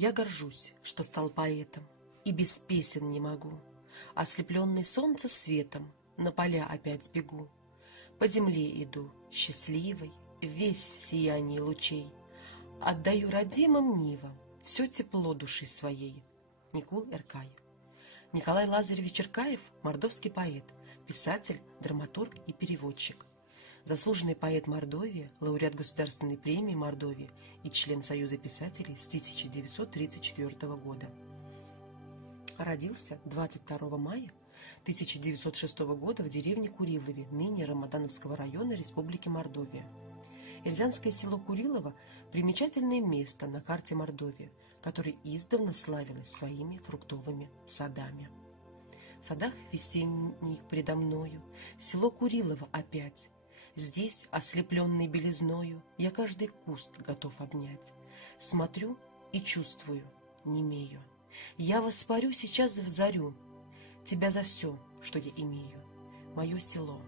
Я горжусь, что стал поэтом, и без песен не могу. Ослепленный солнца светом, на поля опять бегу. По земле иду, счастливой, весь в сиянии лучей. Отдаю родимым нивам все тепло души своей. Никул Эркай. Николай Лазаревич Эркаев – мордовский поэт, писатель, драматург и переводчик. Заслуженный поэт Мордовии, лауреат Государственной премии Мордовии и член Союза писателей с 1934 года. Родился 22 мая 1906 года в деревне Курилове, ныне Рамадановского района Республики Мордовия. Эрзянское село Курилово – примечательное место на карте Мордовии, которое издавна славилось своими фруктовыми садами. В садах весенних предо мною село Курилово опять. Здесь, ослепленный белизною, я каждый куст готов обнять. Смотрю и чувствую, немею. Я воспарю сейчас в зарю тебя за все, что я имею. Мое село.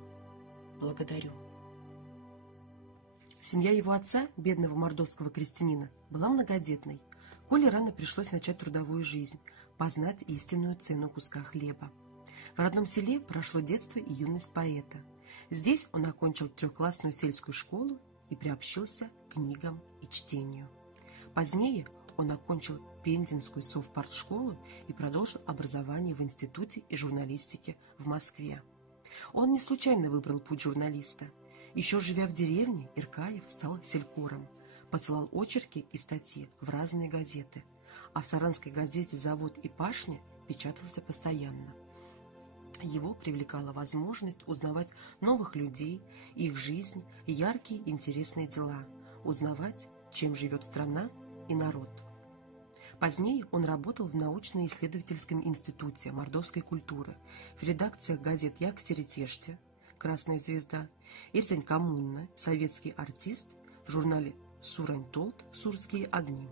Благодарю. Семья его отца, бедного мордовского крестьянина, была многодетной. Коле рано пришлось начать трудовую жизнь, познать истинную цену куска хлеба. В родном селе прошло детство и юность поэта. Здесь он окончил трехклассную сельскую школу и приобщился к книгам и чтению. Позднее он окончил Пензенскую совпартшколу и продолжил образование в институте и журналистике в Москве. Он не случайно выбрал путь журналиста. Еще живя в деревне, Эркаев стал селькором, посылал очерки и статьи в разные газеты, а в саранской газете «Завод и пашня» печатался постоянно. Его привлекала возможность узнавать новых людей, их жизнь, яркие интересные дела, узнавать, чем живет страна и народ. Позднее он работал в научно-исследовательском институте мордовской культуры, в редакциях газет «Як Серетеште», «Красная звезда», «Эрзянь коммуна», «Советский артист», в журнале «Сурань Толт», «Сурские огни».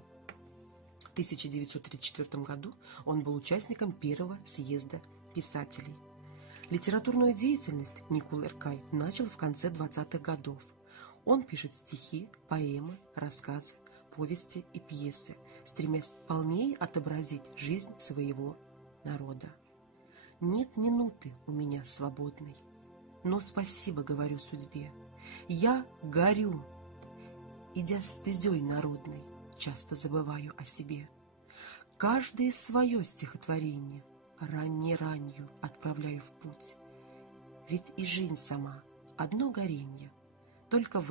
В 1934 году он был участником первого съезда писателей. Литературную деятельность Никул Эркай начал в конце 20-х годов. Он пишет стихи, поэмы, рассказы, повести и пьесы, стремясь полнее отобразить жизнь своего народа. «Нет минуты у меня свободной, но спасибо говорю судьбе. Я горю, идя стезей народной, часто забываю о себе. Каждое свое стихотворение ранней ранью отправляю в путь. Ведь и жизнь сама одно горенье, только в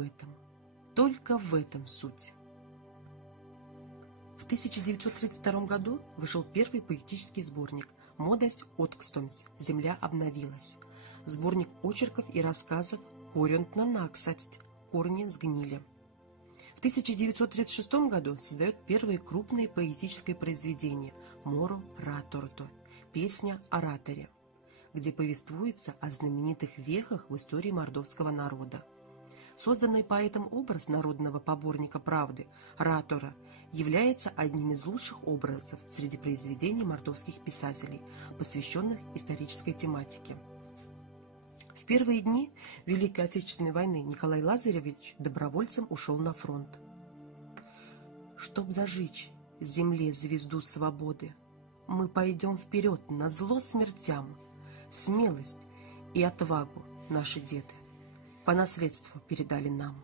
этом суть». В 1932 году вышел первый поэтический сборник «Модость откстомсть. Земля обновилась». Сборник очерков и рассказов «Корентна наксасть. Корни сгнили». В 1936 году создает первое крупное поэтическое произведение «Моро раторто» – «Песня о раторе», где повествуется о знаменитых вехах в истории мордовского народа. Созданный поэтом образ народного поборника правды, ратора, является одним из лучших образов среди произведений мордовских писателей, посвященных исторической тематике. В первые дни Великой Отечественной войны Николай Лазаревич добровольцем ушел на фронт. «Чтоб зажечь земле звезду свободы, мы пойдем вперед на зло смертям. Смелость и отвагу наши деды по наследству передали нам».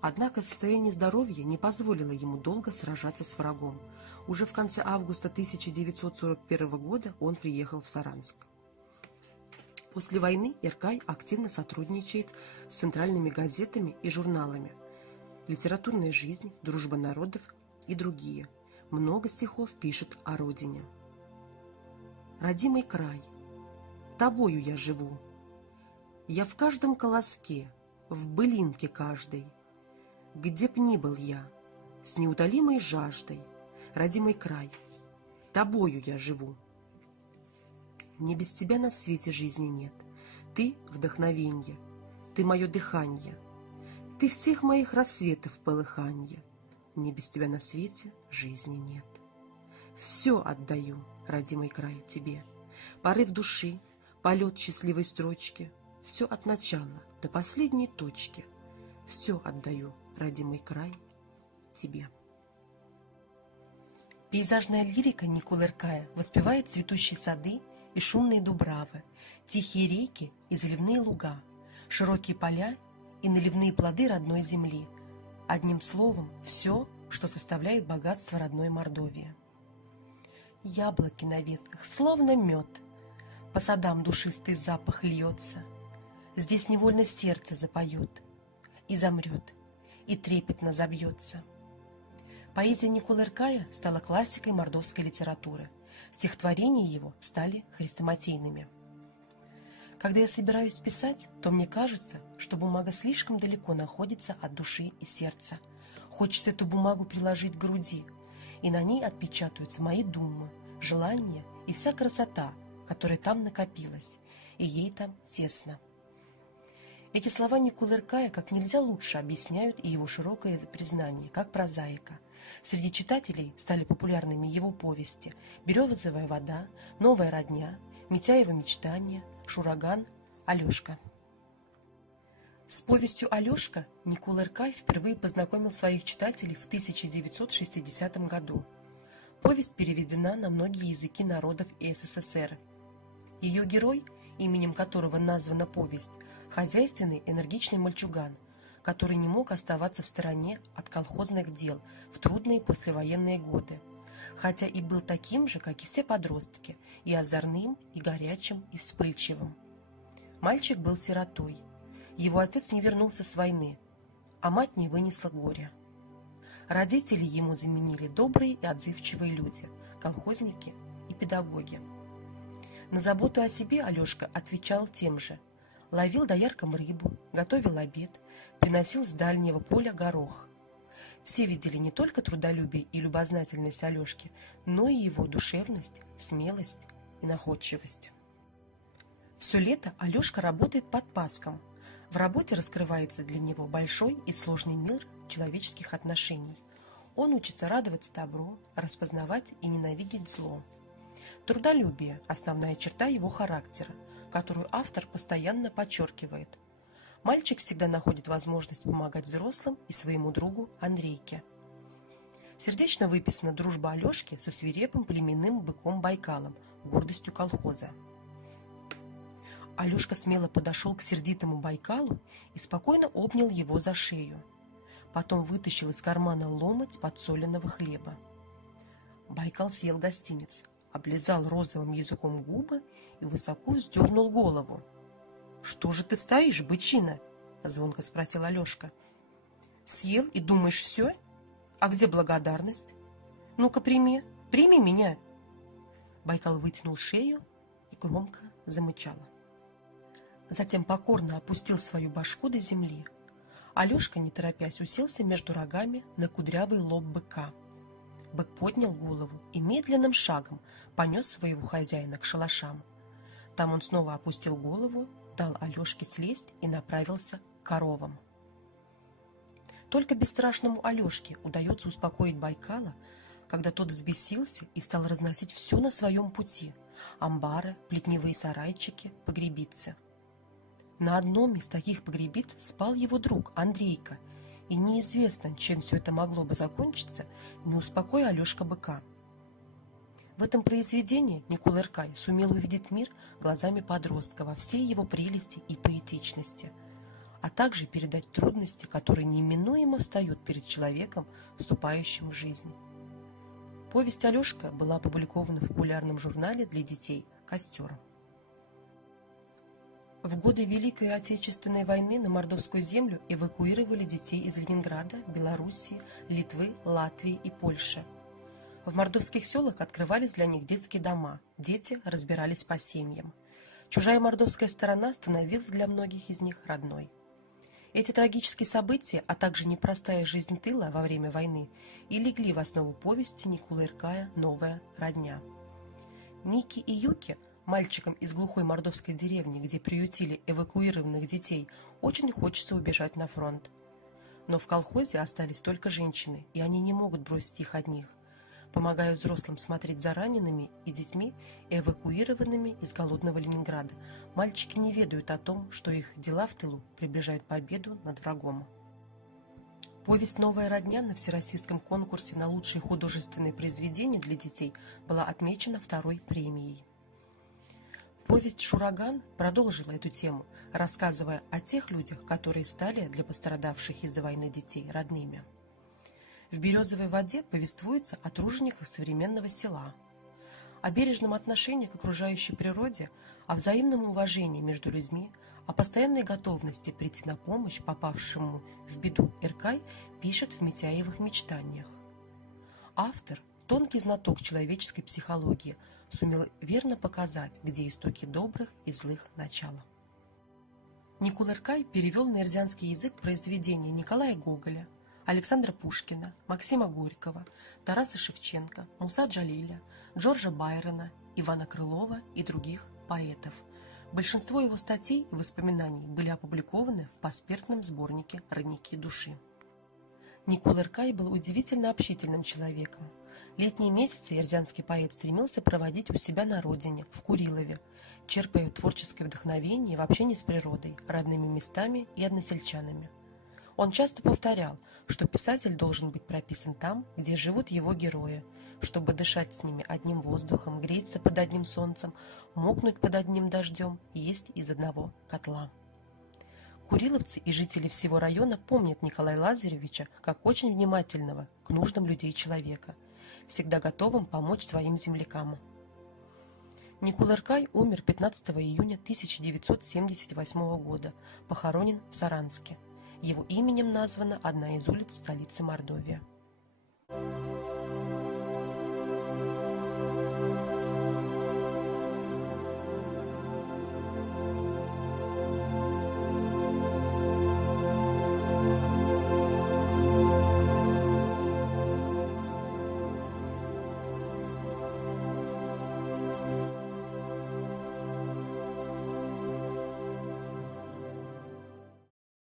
Однако состояние здоровья не позволило ему долго сражаться с врагом. Уже в конце августа 1941 года он приехал в Саранск. После войны Эркай активно сотрудничает с центральными газетами и журналами «Литературная жизнь», «Дружба народов» и другие. Много стихов пишет о родине. «Родимый край, тобою я живу. Я в каждом колоске, в былинке каждой. Где б ни был я, с неутолимой жаждой, родимый край, тобою я живу. Не без тебя на свете жизни нет. Ты — вдохновенье, ты — мое дыханье, ты — всех моих рассветов полыханье. Не без тебя на свете жизни нет. Все отдаю, родимый край, тебе. Порыв души, полет счастливой строчки, все от начала до последней точки. Все отдаю, родимый край, тебе». Пейзажная лирика Николы Эркая воспевает цветущие сады и шумные дубравы, тихие реки и заливные луга, широкие поля и наливные плоды родной земли. Одним словом, все, что составляет богатство родной Мордовии. Яблоки на ветках, словно мед, по садам душистый запах льется. Здесь невольно сердце запоет, и замрет, и трепетно забьется. Поэзия Николы Эркая стала классикой мордовской литературы. Стихотворения его стали хрестоматийными. Когда я собираюсь писать, то мне кажется, что бумага слишком далеко находится от души и сердца. Хочется эту бумагу приложить к груди, и на ней отпечатаются мои думы, желания и вся красота, которая там накопилась, и ей там тесно. Эти слова Николы Эркая как нельзя лучше объясняют и его широкое признание, как прозаика. Среди читателей стали популярными его повести «Березовая вода», «Новая родня», «Митяево мечтание», «Шураган», «Алешка». С повестью «Алешка» Никола Эркай впервые познакомил своих читателей в 1960 году. Повесть переведена на многие языки народов СССР. Ее герой, именем которого названа повесть, хозяйственный, энергичный мальчуган, который не мог оставаться в стороне от колхозных дел в трудные послевоенные годы, хотя и был таким же, как и все подростки, и озорным, и горячим, и вспыльчивым. Мальчик был сиротой. Его отец не вернулся с войны, а мать не вынесла горя. Родители ему заменили добрые и отзывчивые люди, колхозники и педагоги. На заботу о себе Алешка отвечал тем же. Ловил доярком рыбу, готовил обед, приносил с дальнего поля горох. Все видели не только трудолюбие и любознательность Алешки, но и его душевность, смелость и находчивость. Все лето Алешка работает под паском. В работе раскрывается для него большой и сложный мир человеческих отношений. Он учится радоваться добру, распознавать и ненавидеть зло. Трудолюбие – основная черта его характера, которую автор постоянно подчеркивает. Мальчик всегда находит возможность помогать взрослым и своему другу Андрейке. Сердечно выписана дружба Алешки со свирепым племенным быком Байкалом, гордостью колхоза. Алешка смело подошел к сердитому Байкалу и спокойно обнял его за шею. Потом вытащил из кармана ломоть подсоленного хлеба. Байкал съел гостинец, облизал розовым языком губы и высоко вздернул голову. «Что же ты стоишь, бычина?» — звонко спросил Алешка. «Съел и думаешь все? А где благодарность? Ну-ка прими меня!» Байкал вытянул шею и громко замычал. Затем покорно опустил свою башку до земли. Алешка, не торопясь, уселся между рогами на кудрявый лоб быка. Бык поднял голову и медленным шагом понес своего хозяина к шалашам. Там он снова опустил голову, дал Алешке слезть и направился к коровам. Только бесстрашному Алешке удается успокоить Байкала, когда тот взбесился и стал разносить все на своем пути – амбары, плетневые сарайчики, погребицы. На одном из таких погребиц спал его друг Андрейка, и неизвестно, чем все это могло бы закончиться, не успокоя Алешка быка. В этом произведении Никола Эркай сумел увидеть мир глазами подростка во всей его прелести и поэтичности, а также передать трудности, которые неминуемо встают перед человеком, вступающим в жизнь. Повесть «Алешка» была опубликована в популярном журнале для детей «Костер». В годы Великой Отечественной войны на Мордовскую землю эвакуировали детей из Ленинграда, Белоруссии, Литвы, Латвии и Польши. В мордовских селах открывались для них детские дома, дети разбирались по семьям. Чужая мордовская сторона становилась для многих из них родной. Эти трагические события, а также непростая жизнь тыла во время войны и легли в основу повести Николы Эркая «Новая родня». Мики и Юки, мальчикам из глухой мордовской деревни, где приютили эвакуированных детей, очень хочется убежать на фронт. Но в колхозе остались только женщины, и они не могут бросить их одних. Помогая взрослым смотреть за ранеными и детьми, эвакуированными из голодного Ленинграда, мальчики не ведают о том, что их дела в тылу приближают победу над врагом. Повесть «Новая родня» на Всероссийском конкурсе на лучшие художественные произведения для детей была отмечена второй премией. Повесть «Шураган» продолжила эту тему, рассказывая о тех людях, которые стали для пострадавших из-за войны детей родными. В «Березовой воде» повествуется о тружениках современного села, о бережном отношении к окружающей природе, о взаимном уважении между людьми, о постоянной готовности прийти на помощь попавшему в беду Эркай пишет в «Митяевых мечтаниях». Автор, тонкий знаток человеческой психологии, сумел верно показать, где истоки добрых и злых начала. Никол Эркай перевел на эрзянский язык произведения Николая Гоголя, Александра Пушкина, Максима Горького, Тараса Шевченко, Муса Джалиля, Джорджа Байрона, Ивана Крылова и других поэтов. Большинство его статей и воспоминаний были опубликованы в посмертном сборнике «Родники души». Никол Эркай был удивительно общительным человеком. Летние месяцы эрзянский поэт стремился проводить у себя на родине, в Курилове, черпая творческое вдохновение в общении с природой, родными местами и односельчанами. Он часто повторял, что писатель должен быть прописан там, где живут его герои, чтобы дышать с ними одним воздухом, греться под одним солнцем, мокнуть под одним дождем и есть из одного котла. Куриловцы и жители всего района помнят Николая Лазаревича как очень внимательного к нуждам людей человека, всегда готовым помочь своим землякам. Никол Эркай умер 15 июня 1978 года, похоронен в Саранске. Его именем названа одна из улиц столицы Мордовии.